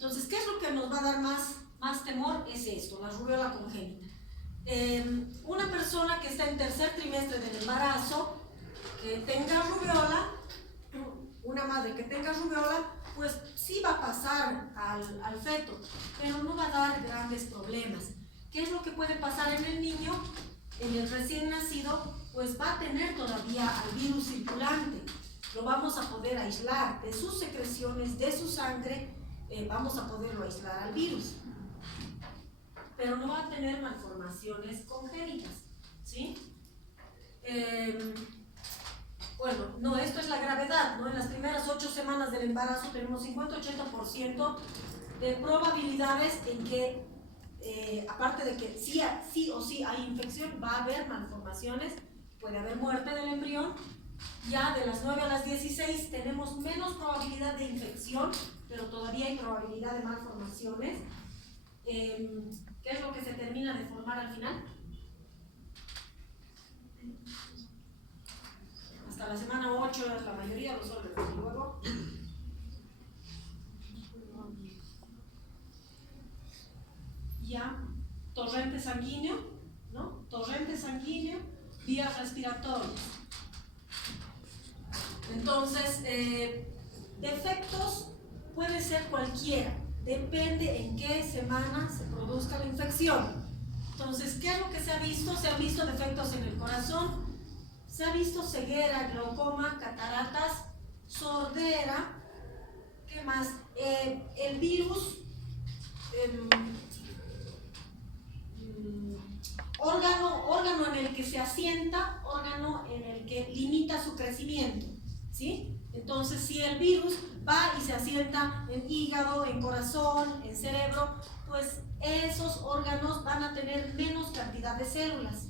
Entonces, ¿qué es lo que nos va a dar más temor? Es esto, la rubiola congénita. Una persona que está en tercer trimestre del embarazo, que tenga rubiola, una madre que tenga rubiola, pues sí va a pasar al feto, pero no va a dar grandes problemas. ¿Qué es lo que puede pasar en el niño? En el recién nacido, pues va a tener todavía al virus circulante. Lo vamos a poder aislar de sus secreciones, de su sangre, vamos a poderlo aislar al virus. Pero no va a tener malformaciones congénitas, ¿sí? Bueno, no, esto es la gravedad, ¿no? En las primeras 8 semanas del embarazo tenemos 50-80% de probabilidades en que, aparte de que sí o sí hay infección, va a haber malformaciones, puede haber muerte del embrión. Ya de las 9 a las 16 tenemos menos probabilidad de infección, pero todavía hay probabilidad de malformaciones. ¿Qué es lo que se termina de formar al final? Hasta la semana 8 es la mayoría de los órganos. Y luego, ya, torrente sanguíneo, ¿no? Torrente sanguíneo, vías respiratorias. Entonces, defectos puede ser cualquiera, depende en qué semana se produzca la infección. Entonces, ¿qué es lo que se ha visto? Se han visto defectos en el corazón, se ha visto ceguera, glaucoma, cataratas, sordera. ¿Qué más? El virus, órgano en el que se asienta, órgano en el que limita su crecimiento, ¿sí? Entonces, si el virus va y se asienta en hígado, en corazón, en cerebro, pues esos órganos van a tener menos cantidad de células,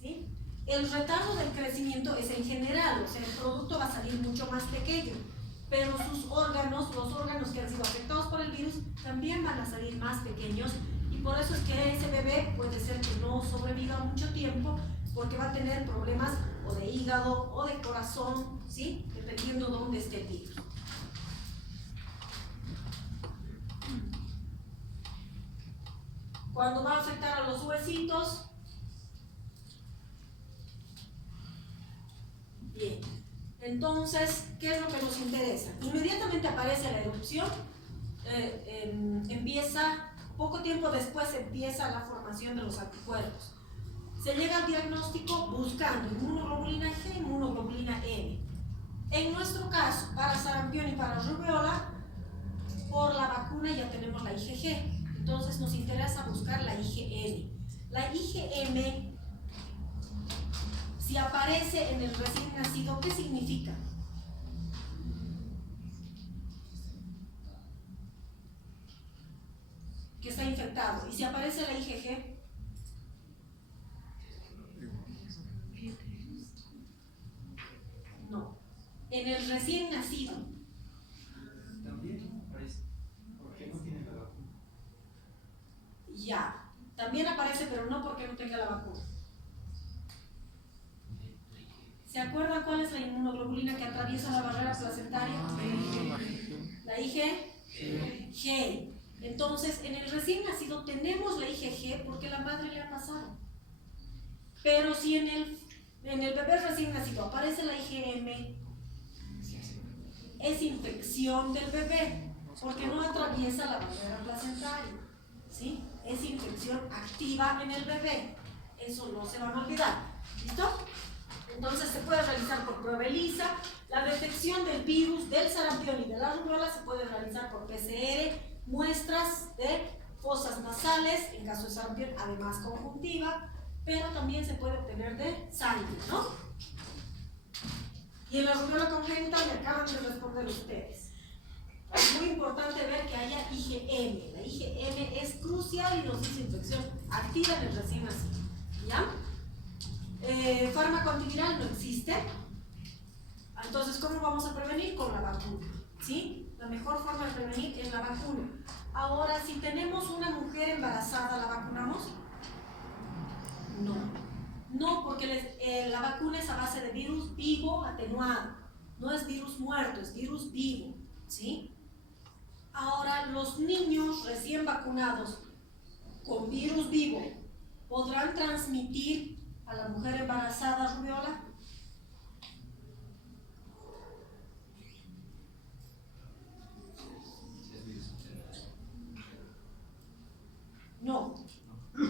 ¿sí? El retardo del crecimiento es en general, o sea, el producto va a salir mucho más pequeño, pero sus órganos, los órganos que han sido afectados por el virus, también van a salir más pequeños, y por eso es que ese bebé puede ser que no sobreviva mucho tiempo, porque va a tener problemas o de hígado o de corazón, ¿sí? Dependiendo de dónde esté el virus. Cuando va a afectar a los huesitos, bien, entonces, ¿qué es lo que nos interesa? Inmediatamente aparece la erupción, poco tiempo después empieza la formación de los anticuerpos. Se llega al diagnóstico buscando inmunoglobulina G, inmunoglobulina M. En nuestro caso, para sarampión y para rubiola, por la vacuna ya tenemos la IgG. Entonces nos interesa buscar la IgM. La IgM, si aparece en el recién nacido, ¿qué significa? Que está infectado. Y si aparece la IgG, no. En el recién nacido. También aparece, porque no tiene la vacuna. Ya, también aparece, pero no porque no tenga la vacuna. ¿Se acuerdan cuál es la inmunoglobulina que atraviesa la barrera placentaria? La IgG. Entonces, en el recién nacido tenemos la IgG porque la madre le ha pasado. Pero si en el bebé recién nacido aparece la IgM, es infección del bebé, porque no atraviesa la barrera placentaria, ¿sí? Es infección activa en el bebé. Eso no se van a olvidar. ¿Listo? Entonces se puede realizar por prueba ELISA. La detección del virus, del sarampión y de la rubiola se puede realizar por PCR, muestras de fosas nasales, en caso de sarampión, además conjuntiva, pero también se puede obtener de sangre, ¿no? Y en la rubiola congénita me acaban de responder ustedes. Es muy importante ver que haya IgM. La IgM es crucial y nos dice infección activa en el recién nacido. ¿Ya? Fármaco antiviral no existe. Entonces, ¿cómo vamos a prevenir? Con la vacuna, ¿sí? La mejor forma de prevenir es la vacuna. Ahora, si tenemos una mujer embarazada, ¿la vacunamos? No. No, porque la vacuna es a base de virus vivo atenuado. No es virus muerto, es virus vivo, ¿sí? Ahora, los niños recién vacunados con virus vivo, ¿podrán transmitir a la mujer embarazada rubiola? No.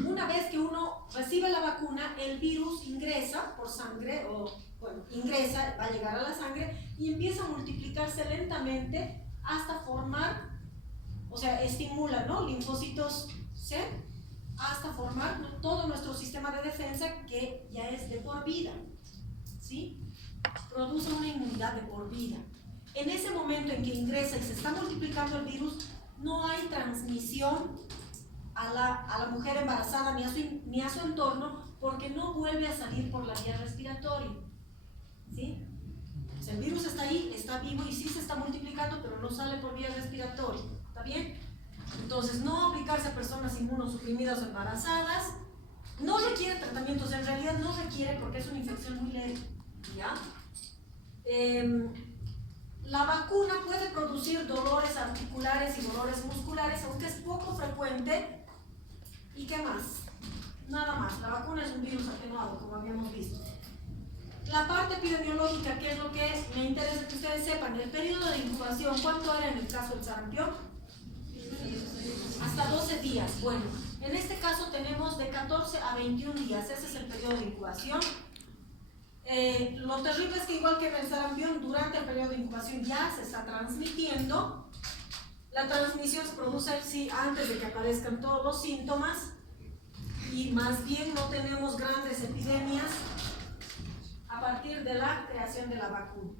Una vez que uno recibe la vacuna, el virus ingresa por sangre, ingresa, va a llegar a la sangre y empieza a multiplicarse lentamente hasta formar, o sea, estimula, ¿no?, linfocitos C, hasta formar todo nuestro sistema de defensa, que ya es de por vida, ¿sí? Produce una inmunidad de por vida. En ese momento en que ingresa y se está multiplicando el virus, no hay transmisión a la mujer embarazada ni a su entorno, porque no vuelve a salir por la vía respiratoria, ¿sí? O sea, el virus está ahí, está vivo y sí se está multiplicando, pero no sale por vía respiratoria, ¿está bien? Entonces, no aplicarse a personas inmunosuprimidas o embarazadas. No requiere tratamientos, en realidad no requiere, porque es una infección muy leve, ¿ya? La vacuna puede producir dolores articulares y dolores musculares, aunque es poco frecuente. ¿Y qué más? Nada más, la vacuna es un virus atenuado, como habíamos visto. La parte epidemiológica, que es lo que me interesa que ustedes sepan, el periodo de incubación, ¿cuánto era en el caso del sarampión? Hasta 12 días. Bueno, en este caso tenemos de 14 a 21 días, ese es el periodo de incubación. Lo terrible es que, igual que en el sarampión, durante el periodo de incubación ya se está transmitiendo. La transmisión se produce antes de que aparezcan todos los síntomas, y más bien no tenemos grandes epidemias a partir de la creación de la vacuna.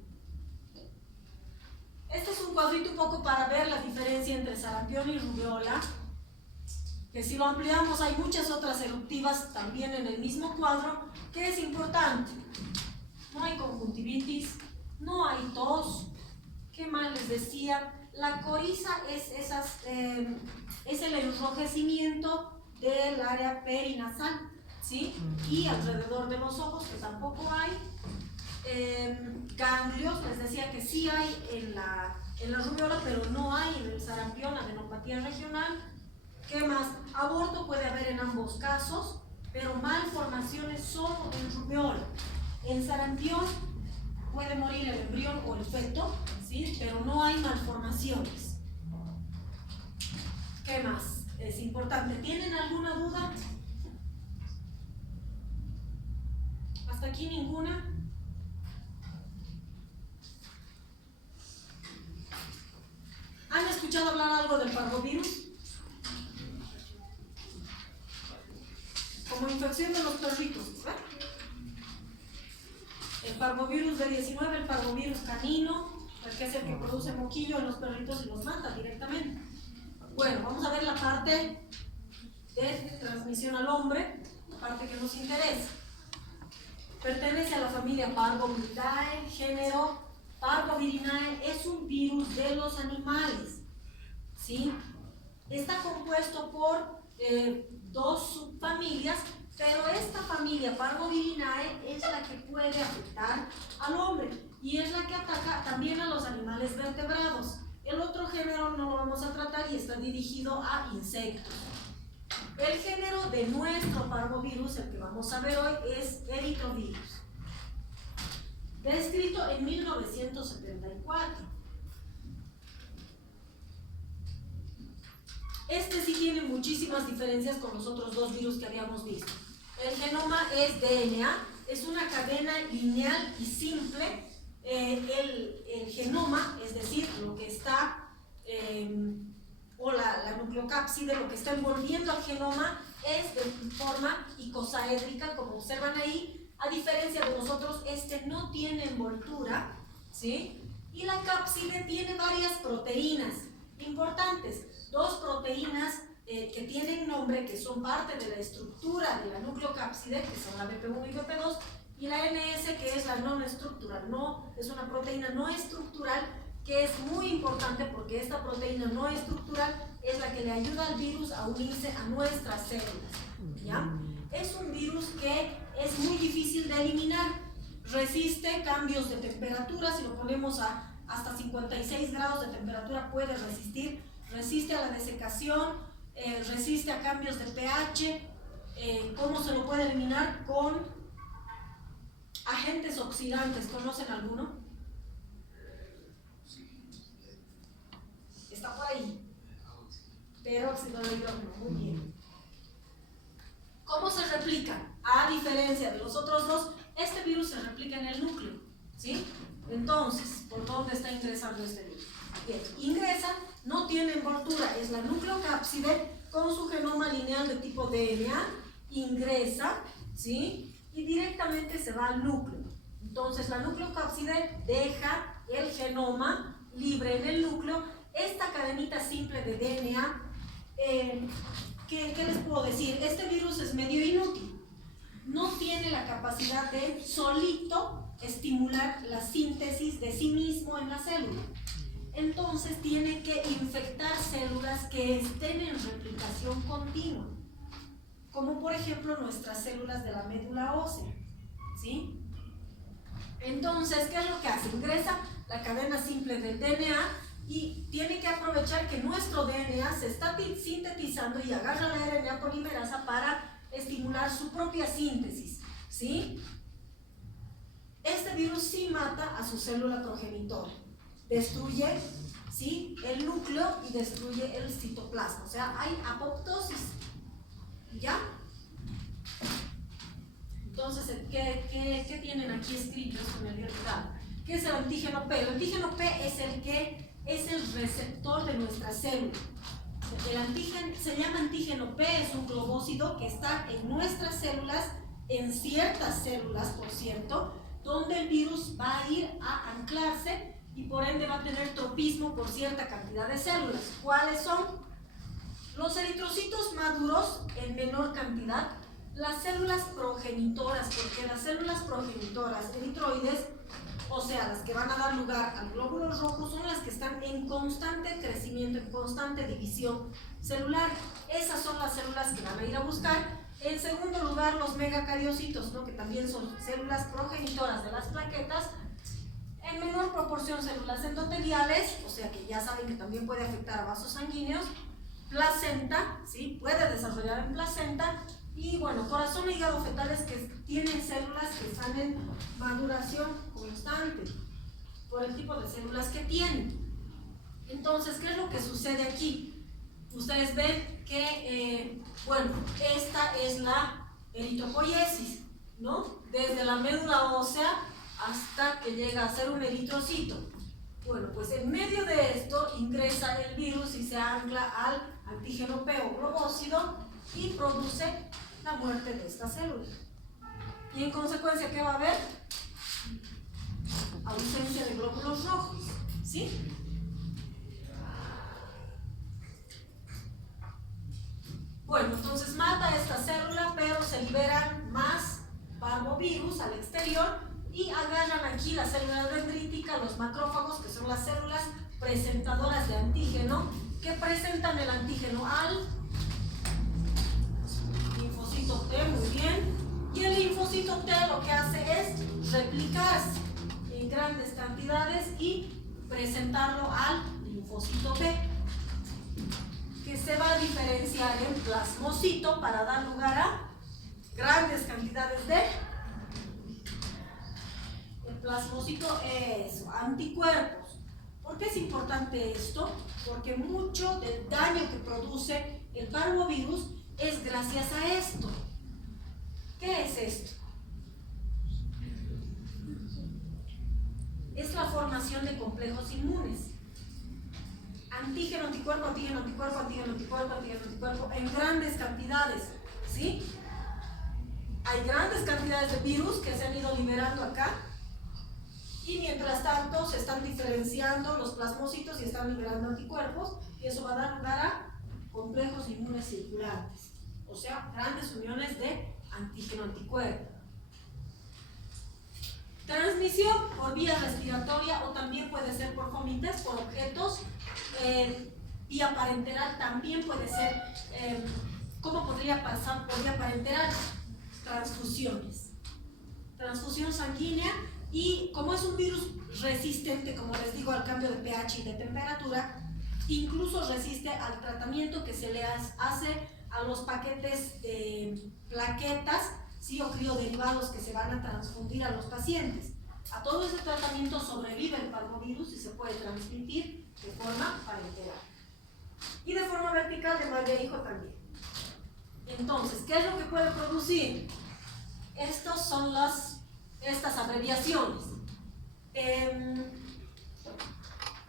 Este es un cuadrito un poco para ver la diferencia entre sarampión y rubiola, que si lo ampliamos hay muchas otras eruptivas también en el mismo cuadro, que es importante. No hay conjuntivitis, no hay tos. ¿Qué más les decía? La coriza es el enrojecimiento del área perinasal, ¿sí? Y alrededor de los ojos, que tampoco hay. Ganglios, les decía que sí hay en la rubiola, pero no hay en el sarampión, adenopatía regional. ¿Qué más? Aborto puede haber en ambos casos, pero malformaciones solo en rubiola. En sarampión puede morir el embrión o el feto, ¿sí?, pero no hay malformaciones. ¿Qué más es importante? ¿Tienen alguna duda? ¿Hasta aquí ninguna? ¿Han escuchado hablar algo del parvovirus? Como infección de los perritos, ¿verdad? El parvovirus B19, el parvovirus canino, que es el que produce moquillo en los perritos y los mata directamente. Bueno, vamos a ver la parte de transmisión al hombre, la parte que nos interesa. Pertenece a la familia Parvoviridae, género Parvovirinae, es un virus de los animales, ¿sí? Está compuesto por dos subfamilias, pero esta familia Parvovirinae es la que puede afectar al hombre y es la que ataca también a los animales vertebrados. El otro género no lo vamos a tratar y está dirigido a insectos. El género de nuestro parvovirus, el que vamos a ver hoy, es eritrovirus, descrito en 1974. Este sí tiene muchísimas diferencias con los otros dos virus que habíamos visto. El genoma es DNA, es una cadena lineal y simple. El genoma, es decir, lo que está, o la nucleocápside, lo que está envolviendo al genoma, es de forma icosaédrica, como observan ahí. A diferencia de nosotros, este no tiene envoltura, ¿sí? Y la cápside tiene varias proteínas importantes. Dos proteínas que tienen nombre, que son parte de la estructura de la nucleocápside, que son la BP1 y BP2, y la NS, que es la no estructural. No, es una proteína no estructural, que es muy importante porque esta proteína no estructural es la que le ayuda al virus a unirse a nuestras células, ¿ya? Es un virus que es muy difícil de eliminar, resiste cambios de temperatura. Si lo ponemos a hasta 56 grados de temperatura puede resistir, resiste a la desecación, resiste a cambios de pH. ¿Cómo se lo puede eliminar? Con agentes oxidantes. ¿Conocen alguno? Está por ahí. Peróxido de hidrógeno, muy bien. ¿Cómo se replica? A diferencia de los otros dos, este virus se replica en el núcleo, ¿sí? Entonces, ¿por dónde está ingresando este virus? Bien, ingresa, no tiene envoltura, es la nucleocápside con su genoma lineal de tipo DNA, ingresa, ¿sí? Y directamente se va al núcleo. Entonces, la nucleocápside deja el genoma libre en el núcleo. Esta cadenita simple de DNA, ¿qué les puedo decir? Este virus es medio inútil. No tiene la capacidad de solito estimular la síntesis de sí mismo en la célula. Entonces tiene que infectar células que estén en replicación continua, como por ejemplo nuestras células de la médula ósea, ¿sí? Entonces, ¿qué es lo que hace? Ingresa la cadena simple del DNA y tiene que aprovechar que nuestro DNA se está sintetizando y agarra la RNA polimerasa para estimular su propia síntesis, ¿sí? Este virus sí mata a su célula progenitora, destruye, ¿sí?, el núcleo y destruye el citoplasma, o sea, hay apoptosis, ¿ya? Entonces, ¿qué tienen aquí escrito? Esto me había olvidado. ¿Qué es el antígeno P? El antígeno P es el que es el receptor de nuestra célula. El antígeno se llama antígeno P, es un globócido que está en nuestras células, en ciertas células, por cierto, donde el virus va a ir a anclarse y por ende va a tener tropismo por cierta cantidad de células. ¿Cuáles son? Los eritrocitos maduros en menor cantidad, las células progenitoras, porque las células progenitoras eritroides, o sea, las que van a dar lugar al glóbulo rojo, son las que están en constante crecimiento, en constante división celular. Esas son las células que van a ir a buscar. En segundo lugar, los megacariocitos, ¿no?, que también son células progenitoras de las plaquetas. En menor proporción, células endoteliales, o sea que ya saben que también puede afectar a vasos sanguíneos. Placenta, ¿sí?, puede desarrollar en placenta. Y bueno, corazón e hígado fetales, que tienen células que están en maduración constante por el tipo de células que tienen. Entonces, ¿qué es lo que sucede aquí? Ustedes ven que, bueno, esta es la eritropoiesis, ¿no? Desde la médula ósea hasta que llega a ser un eritrocito. Bueno, pues en medio de esto ingresa el virus y se ancla al antígeno P o globócido y produce la muerte de esta célula. Y en consecuencia, ¿qué va a haber? Ausencia de glóbulos rojos, ¿sí? Bueno, entonces mata esta célula, pero se liberan más parvovirus al exterior y agarran aquí la célula dendrítica, los macrófagos, que son las células presentadoras de antígeno, que presentan el antígeno al linfocito T, muy bien. Y el linfocito T lo que hace es replicarse en grandes cantidades y presentarlo al linfocito B, que se va a diferenciar en plasmocito para dar lugar a grandes cantidades de el plasmocito, eso, anticuerpos. ¿Por qué es importante esto? Porque mucho del daño que produce el parvovirus es gracias a esto. ¿Qué es esto? Es la formación de complejos inmunes. Antígeno, anticuerpo, antígeno, anticuerpo, antígeno, anticuerpo, antígeno, anticuerpo, en grandes cantidades, ¿sí? Hay grandes cantidades de virus que se han ido liberando acá y mientras tanto se están diferenciando los plasmocitos y están liberando anticuerpos y eso va a dar lugar a complejos inmunes circulantes, o sea, grandes uniones de antígeno-anticuerpo. Transmisión por vía respiratoria o también puede ser por fomites, por objetos. Vía parenteral también puede ser. ¿Cómo podría pasar por vía parenteral? Transfusiones. Transfusión sanguínea, y como es un virus resistente, como les digo, al cambio de pH y de temperatura, incluso resiste al tratamiento que se le hace a los paquetes de plaquetas, ¿sí? O crioderivados que se van a transfundir a los pacientes. A todo ese tratamiento sobrevive el parvovirus y se puede transmitir de forma parenteral. Y de forma vertical de madre a hijo también. Entonces, ¿qué es lo que puede producir? Estas son estas abreviaciones.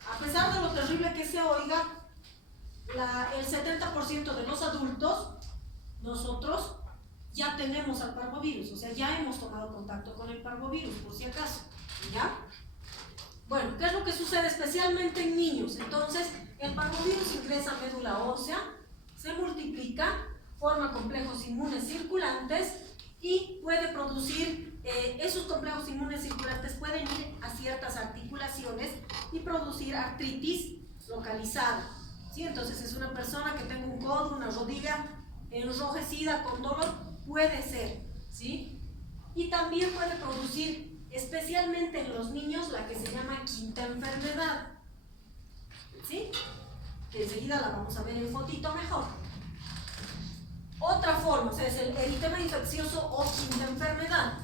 A pesar de lo terrible que se oiga, el 70% de los adultos, nosotros, ya tenemos al parvovirus, o sea, ya hemos tomado contacto con el parvovirus, por si acaso, ¿ya? Bueno, ¿qué es lo que sucede especialmente en niños? Entonces, el parvovirus ingresa a médula ósea, se multiplica, forma complejos inmunes circulantes y puede producir, esos complejos inmunes circulantes pueden ir a ciertas articulaciones y producir artritis localizada, ¿sí? Entonces, es una persona que tenga un codo, una rodilla enrojecida con dolor, puede ser, ¿sí? Y también puede producir, especialmente en los niños, la que se llama quinta enfermedad, ¿sí? Que enseguida la vamos a ver en fotito mejor. Otra forma, o sea, es el eritema infeccioso o quinta enfermedad.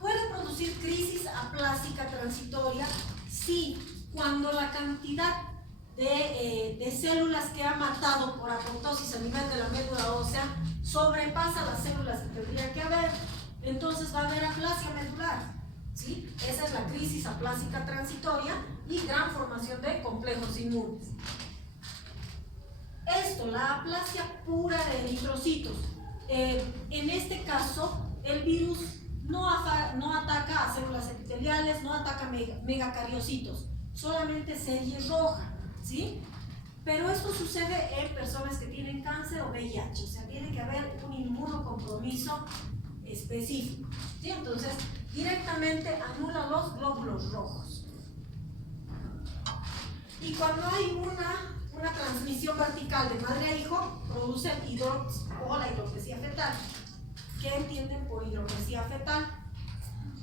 Puede producir crisis aplásica transitoria si, cuando la cantidad de células que ha matado por apoptosis a nivel de la médula ósea sobrepasa las células que tendría que haber, entonces va a haber aplasia medular, ¿sí? Esa es la crisis aplásica transitoria y gran formación de complejos inmunes. Esto, la aplasia pura de eritrocitos. En este caso, el virus no ataca a células epiteliales, no ataca megacariocitos, solamente serie roja, ¿sí? Pero esto sucede en personas que tienen cáncer o VIH, o sea, tiene que haber un inmunocompromiso específico, ¿sí? Entonces, directamente anula los glóbulos rojos. Y cuando hay una transmisión vertical de madre a hijo, produce hidrops o la hidropesía fetal. ¿Qué entienden por hidropesía fetal?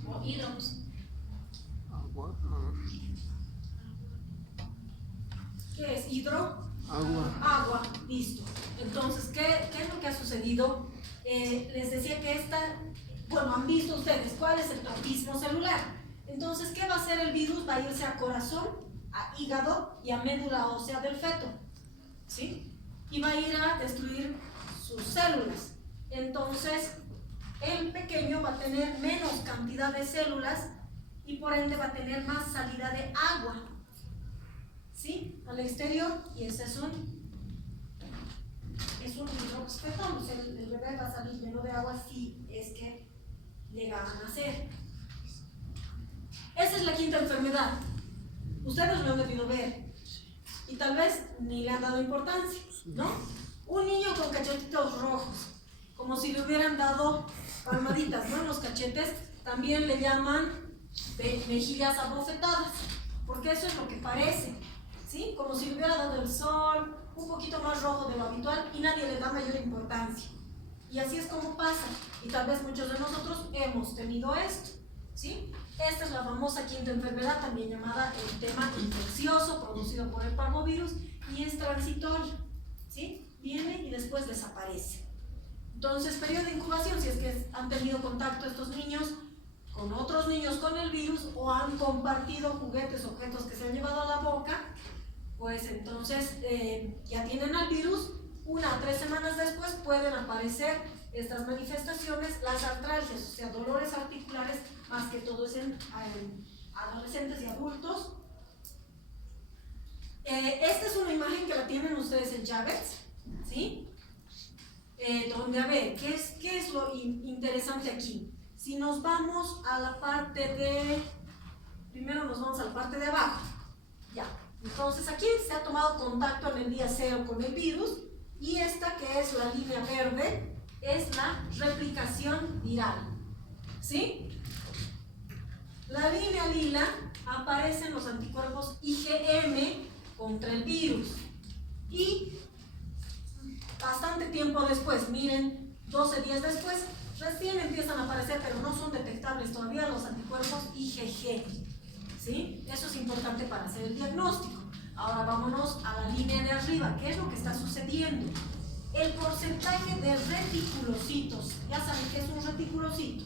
O hidrops. ¿Qué es hidro? Agua, listo. Entonces, ¿qué es lo que ha sucedido? Les decía que han visto ustedes cuál es el tropismo celular. Entonces, ¿qué va a hacer el virus? Va a irse a corazón, a hígado y a médula ósea del feto, ¿sí? Y va a ir a destruir sus células. Entonces, el pequeño va a tener menos cantidad de células y por ende va a tener más salida de agua, ¿sí? Al exterior, y ese es un hidrops fetal, o sea, el bebé va a salir lleno de agua si es que llega a nacer. Esa es la quinta enfermedad. Ustedes lo han debido ver y tal vez ni le han dado importancia, ¿no? Un niño con cachetitos rojos, como si le hubieran dado palmaditas, ¿no? En los cachetes, también le llaman mejillas abofetadas, porque eso es lo que parece, ¿sí? Como si le hubiera dado el sol, un poquito más rojo de lo habitual y nadie le da mayor importancia. Y así es como pasa, y tal vez muchos de nosotros hemos tenido esto, ¿sí? Esta es la famosa quinta enfermedad, también llamada eritema infeccioso, producido por el parvovirus, y es transitorio, ¿sí? Viene y después desaparece. Entonces, periodo de incubación, si es que han tenido contacto estos niños con otros niños con el virus o han compartido juguetes, objetos que se han llevado a la boca, pues entonces ya tienen al virus. 1 a 3 semanas después pueden aparecer estas manifestaciones, las artralgias, o sea, dolores articulares, más que todo es en adolescentes y adultos. Esta es una imagen que la tienen ustedes en Javits, ¿sí? Donde, a ver, ¿qué es lo interesante aquí? Si nos vamos a la parte de... Primero nos vamos a la parte de abajo. Ya. Entonces aquí se ha tomado contacto en el día 0 con el virus y esta que es la línea verde es la replicación viral, ¿sí? La línea lila aparecen los anticuerpos IgM contra el virus y bastante tiempo después, miren, 12 días después, recién empiezan a aparecer, pero no son detectables todavía los anticuerpos IgG, ¿sí? Eso es importante para hacer el diagnóstico. Ahora vámonos a la línea de arriba. ¿Qué es lo que está sucediendo? El porcentaje de reticulocitos. Ya saben qué es un reticulocito.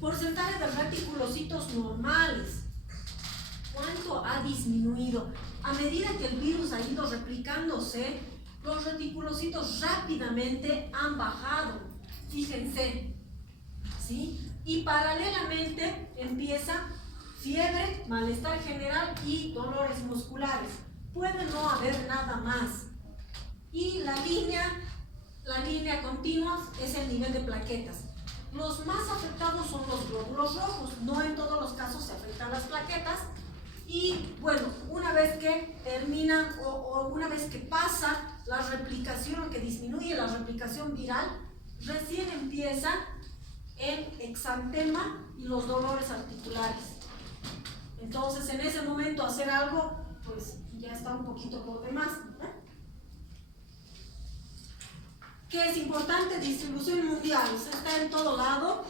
Porcentaje de reticulocitos normales. ¿Cuánto ha disminuido? A medida que el virus ha ido replicándose, los reticulocitos rápidamente han bajado. Fíjense, ¿sí? Y paralelamente empieza fiebre, malestar general y dolores musculares. Puede no haber nada más. Y la línea continua es el nivel de plaquetas. Los más afectados son los glóbulos rojos. No en todos los casos se afectan las plaquetas. Y bueno, una vez que termina o una vez que pasa la replicación, que disminuye la replicación viral, recién empieza el exantema y los dolores articulares. Entonces, en ese momento hacer algo, pues ya está un poquito por demás, ¿eh? ¿Qué es importante? Distribución mundial, o sea, está en todo lado.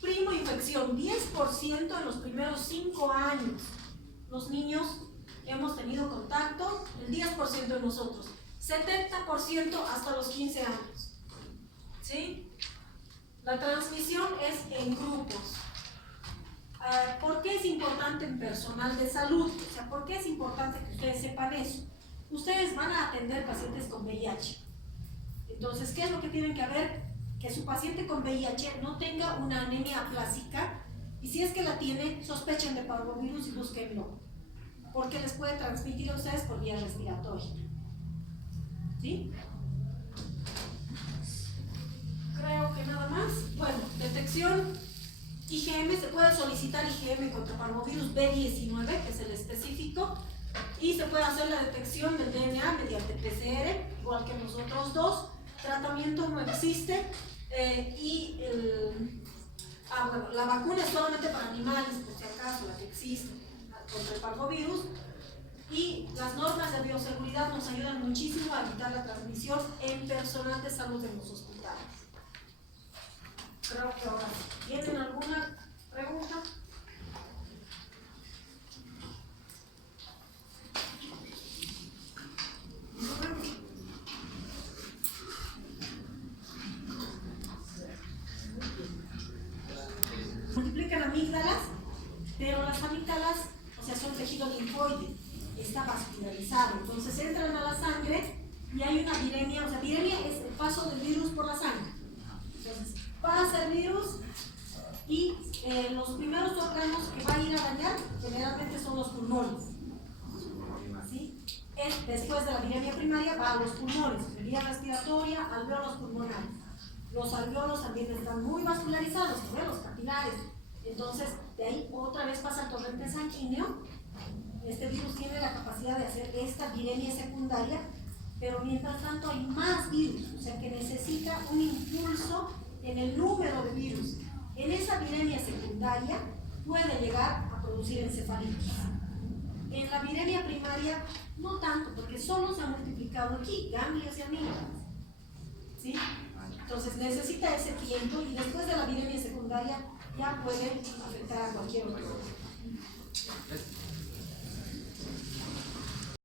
Primo infección, 10% en los primeros 5 años. Los niños hemos tenido contacto, el 10% de nosotros, 70% hasta los 15 años. ¿Sí? La transmisión es en grupos. ¿Por qué es importante en personal de salud? O sea, ¿por qué es importante que ustedes sepan eso? Ustedes van a atender pacientes con VIH. Entonces, ¿qué es lo que tienen que ver? Que su paciente con VIH no tenga una anemia aplásica, y si es que la tiene, sospechen de parvovirus y búsquenlo, porque les puede transmitir a ustedes por vía respiratoria. ¿Sí? Creo que nada más. Bueno, detección IgM, se puede solicitar IgM contra parvovirus B19, que es el específico, y se puede hacer la detección del DNA mediante PCR, igual que los otros dos. Tratamiento no existe, bueno, la vacuna es solamente para animales, por si acaso, la que existe contra el parvovirus, y las normas de bioseguridad nos ayudan muchísimo a evitar la transmisión en personal de salud en los hospitales. Creo que ahora sí. ¿Tienen alguna pregunta? Multiplican amígdalas, pero las amígdalas, o sea, son tejido linfoide, está vascularizado, entonces entran a la sangre y hay una viremia, o sea, viremia es el paso del virus por la sangre. Entonces, pasa el virus y los primeros órganos que va a ir a dañar generalmente son los pulmones. ¿Sí? Después de la viremia primaria va a los pulmones, vía respiratoria, alvéolos pulmonares. Los alvéolos también están muy vascularizados, ¿no? Los capilares. Entonces, de ahí otra vez pasa el torrente sanguíneo. Este virus tiene la capacidad de hacer esta viremia secundaria, pero mientras tanto hay más virus, o sea que necesita un impulso en el número de virus. En esa viremia secundaria puede llegar a producir encefalitis. En la viremia primaria no tanto, porque solo se ha multiplicado aquí, ganglios y amígdalas. ¿Sí? Entonces necesita ese tiempo y después de la viremia secundaria ya puede afectar a cualquier otro.